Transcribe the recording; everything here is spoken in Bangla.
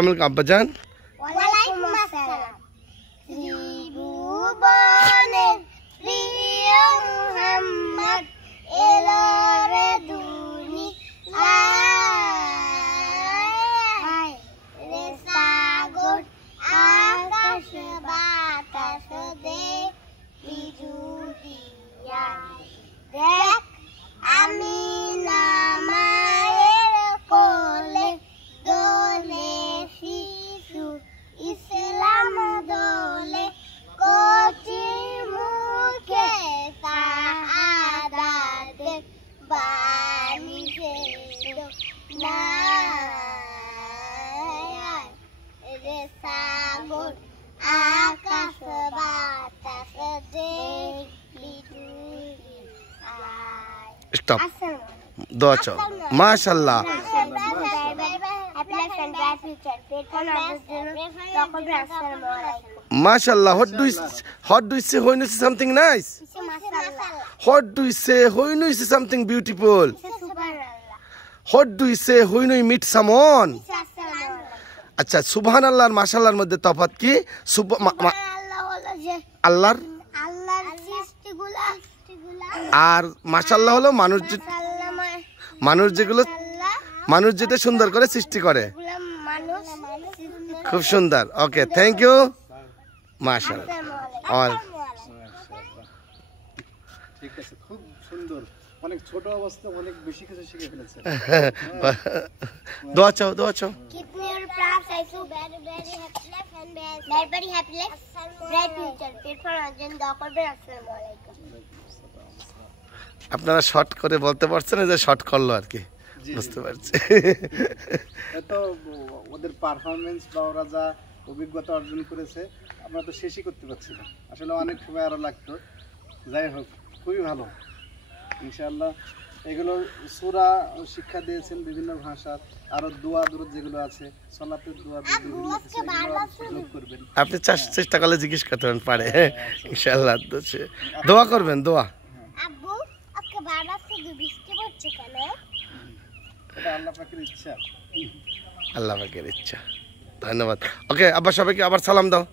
আসসালামু আলাইকুম আব্বাজান। ওয়ালাইকুম আসসালাম। ত্রিভুবনের প্রিয় মুহাম্মদ এলো রে দুনিয়ায়, রে সাগর আকাশ বাতাস দেখবি জুড়িয়ায়। দেখ আমি না মায়ের কোলে দোলে শিশু ইসলাম দোলে, কচি মুখে শাহাদাতের বাণী শেষো নাই, রে সাগর আকাশ বাতাস দেখবি জুড়িয়ায়। স্টপ, দোয়া চাও। মাশাআল্লাহ, মাশাআল্লাহ। What do you say when you say something nice? What do you say when you say something beautiful? What do you say when you meet someone? আচ্ছা, সুবহানাল্লাহ আর মাশাআল্লাহর মধ্যে তফাৎ কি? আল্লাহর আর মাশাআল্লাহ হলো মানুষ যেটা সুন্দর করে সৃষ্টি করে। খুব সুন্দর, ওকে, থ্যাংক ইউ, মাশাআল্লাহ। ঠিক আছে, খুব সুন্দর, অনেক ছোট অবস্থা অনেক বেশি কিছু শিখে ফেলেছে। দোয়া চাও, দোয়া চাও। Keep me your proud, I so very happy life and very happy life, bright future. এরপর একজন দোয়া করবেন। আসসালামু আলাইকুম। আপনারা শর্ট করে বলতে পারছেন যে শর্ট করলো আর কি, বুঝতে পারছি। এত ওদের পারফরমেন্স বা ওরা যা অভিজ্ঞতা অর্জন করেছে আমরা তো শেষই করতে পারছি না, আসলে অনেক সময় আরো লাগতো। যাই হোক, খুবই ভালো ইনশাআল্লাহ। এগুলো সূরা শিক্ষা দিয়েছেন বিভিন্ন ভাষা, আরো দোয়া দুরুদ যেগুলো আছে, সালাতের দোয়া বিভিন্ন যোগ করবেন। আপনি চেষ্টা করলে জিজ্ঞেস করতে পারে ইনশাআল্লাহ, দোয়া করবেন, দোয়া। আব্বু আজকে বারবার শুধু বৃষ্টি পড়ছে কেন? এটা আল্লাহ পাকের ইচ্ছা। আল্লাহ পাকের ইচ্ছা। ধন্যবাদ। ওকে আব্বা, সবাইকে আবার সালাম দাও।